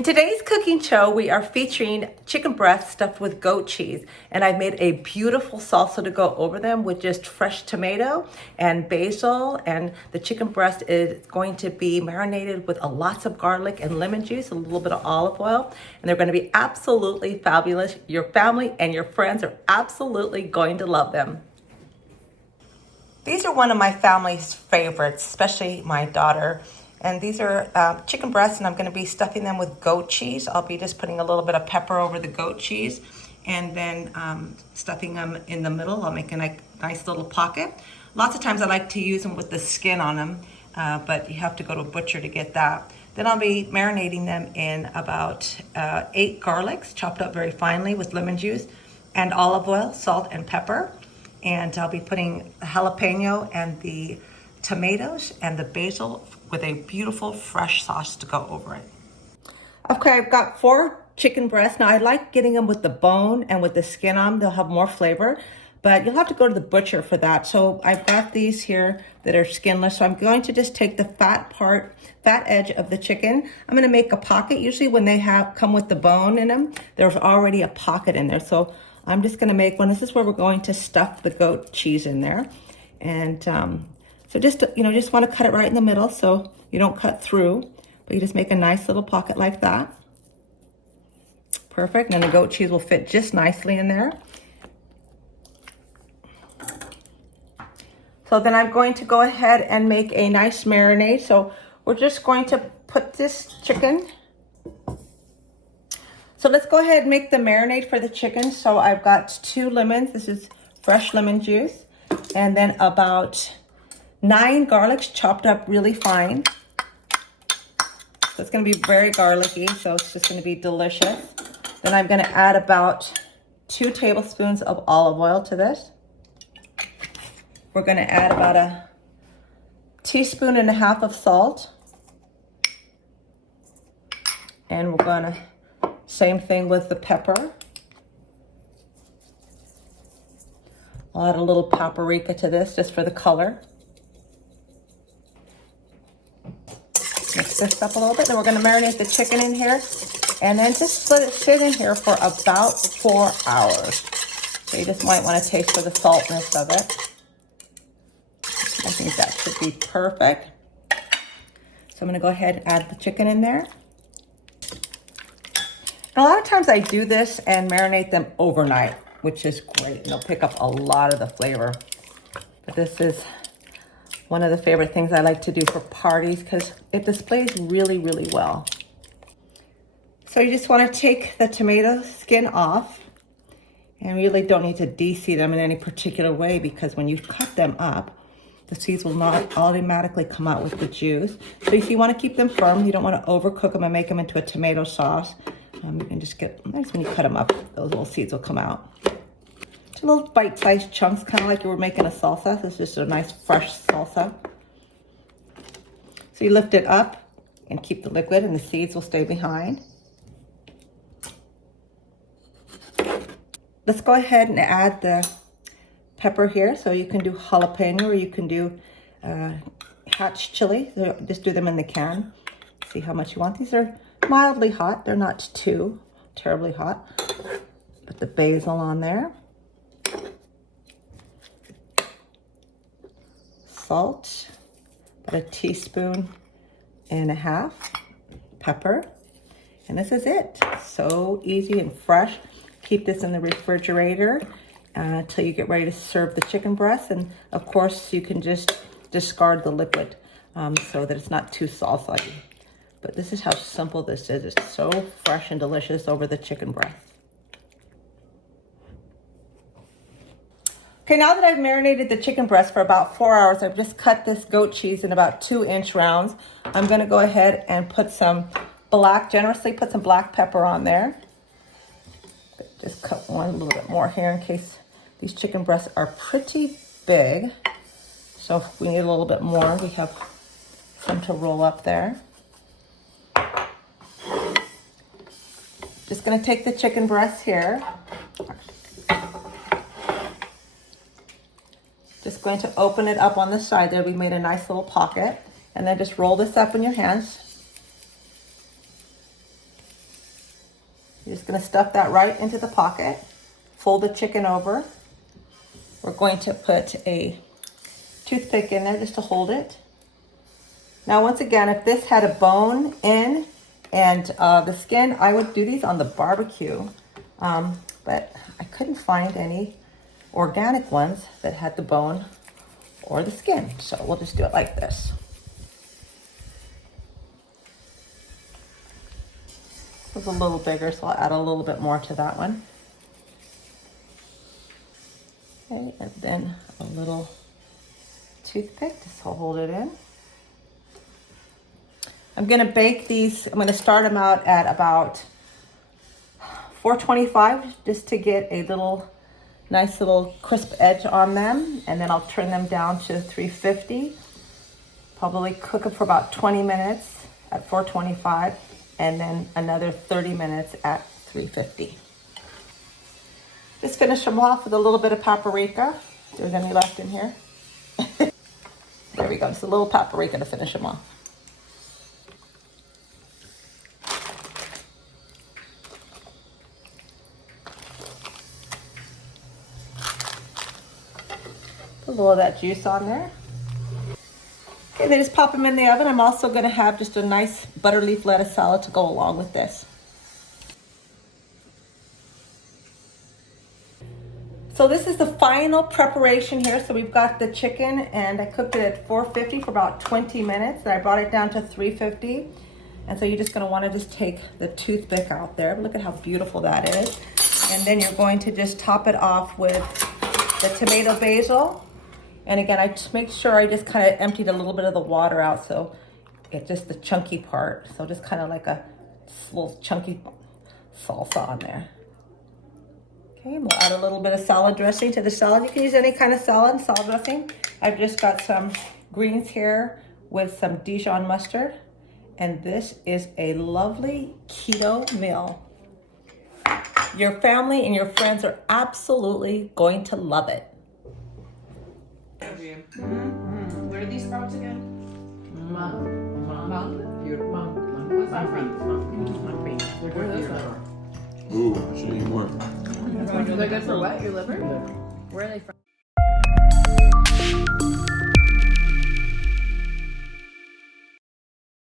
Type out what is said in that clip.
In today's cooking show, we are featuring chicken breasts stuffed with goat cheese. And I've made a beautiful salsa to go over them with just fresh tomato and basil. And the chicken breast is going to be marinated with lots of garlic and lemon juice, a little bit of olive oil. And they're going to be absolutely fabulous. Your family and your friends are absolutely going to love them. These are one of my family's favorites, especially my daughter. And these are chicken breasts, and I'm going to be stuffing them with goat cheese. I'll be just putting a little bit of pepper over the goat cheese and then stuffing them in the middle. I'll make a nice little pocket. Lots of times I like to use them with the skin on them, but you have to go to a butcher to get that. Then I'll be marinating them in about 8 garlics, chopped up very finely with lemon juice, and olive oil, salt, and pepper. And I'll be putting the jalapeno and the tomatoes and the basil with a beautiful fresh sauce to go over it. Okay, I've got 4 chicken breasts. Now I like getting them with the bone and with the skin on them. They'll have more flavor, but you'll have to go to the butcher for that. So I've got these here that are skinless. So I'm going to just take the fat edge of the chicken. I'm gonna make a pocket. Usually when they come with the bone in them, there's already a pocket in there. So I'm just gonna make one. This is where we're going to stuff the goat cheese in there. And so just want to cut it right in the middle so you don't cut through, but you just make a nice little pocket like that. Perfect, and then the goat cheese will fit just nicely in there. So then I'm going to go ahead and make a nice marinade. So we're just going to put this chicken. So let's go ahead and make the marinade for the chicken. So I've got 2 lemons. This is fresh lemon juice. And then about 9 garlics chopped up really fine. So it's gonna be very garlicky, so it's just gonna be delicious. Then I'm gonna add about 2 tablespoons of olive oil to this. We're gonna add about 1.5 teaspoons of salt. And we're gonna, same thing with the pepper. I'll add a little paprika to this just for the color. Mix this up a little bit. Then we're going to marinate the chicken in here and then just let it sit in here for about 4 hours. So you just might want to taste for the saltness of it. I think that should be perfect. So I'm going to go ahead and add the chicken in there. And a lot of times I do this and marinate them overnight, which is great. And they'll pick up a lot of the flavor. But this is one of the favorite things I like to do for parties because it displays really, really well. So you just want to take the tomato skin off, and really don't need to de-seed them in any particular way because when you cut them up, the seeds will not automatically come out with the juice. So if you want to keep them firm, you don't want to overcook them and make them into a tomato sauce. You can just get, nice when you cut them up, those little seeds will come out. Little bite-sized chunks, kind of like you were making a salsa. This is just a nice fresh salsa. So you lift it up and keep the liquid, and the seeds will stay behind. Let's go ahead and add the pepper here. So you can do jalapeno or you can do hatch chili. So just do them in the can. See how much you want. These are mildly hot. They're not too terribly hot. Put the basil on there. Salt, about 1.5 teaspoons. Pepper, and this is it. So easy and fresh. Keep this in the refrigerator until you get ready to serve the chicken breast, and of course you can just discard the liquid so that it's not too salty. But this is how simple this is. It's so fresh and delicious over the chicken breast. Okay, now that I've marinated the chicken breast for about 4 hours, I've just cut this goat cheese in about 2-inch rounds. I'm gonna go ahead and put generously put some black pepper on there. Just cut one a little bit more here in case these chicken breasts are pretty big. So if we need a little bit more, we have some to roll up there. Just gonna take the chicken breast here. Just going to open it up on the side there. We made a nice little pocket. And then just roll this up in your hands. You're just gonna stuff that right into the pocket. Fold the chicken over. We're going to put a toothpick in there just to hold it. Now, once again, if this had a bone in and the skin, I would do these on the barbecue, but I couldn't find any organic ones that had the bone or the skin. So we'll just do it like this. This was a little bigger, so I'll add a little bit more to that one. Okay, and then a little toothpick, just to hold it in. I'm gonna bake these, I'm gonna start them out at about 425 just to get a nice little crisp edge on them. And then I'll turn them down to 350. Probably cook them for about 20 minutes at 425 and then another 30 minutes at 350. Just finish them off with a little bit of paprika. If there's any left in here. There we go, just a little paprika to finish them off. Put a little of that juice on there. Okay, then just pop them in the oven. I'm also gonna have just a nice butter leaf lettuce salad to go along with this. So this is the final preparation here. So we've got the chicken and I cooked it at 450 for about 20 minutes. And I brought it down to 350. And so you're just gonna wanna just take the toothpick out there. Look at how beautiful that is. And then you're going to just top it off with the tomato basil. And again, I make sure I just kind of emptied a little bit of the water out so it's just the chunky part. So just kind of like a little chunky salsa on there. Okay, we'll add a little bit of salad dressing to the salad. You can use any kind of salad dressing. I've just got some greens here with some Dijon mustard. And this is a lovely keto meal. Your family and your friends are absolutely going to love it. Where are these sprouts again? Mung? What's that from? Where are those from? Ooh, I should eat more. They're good for what? Your liver? Where are they from?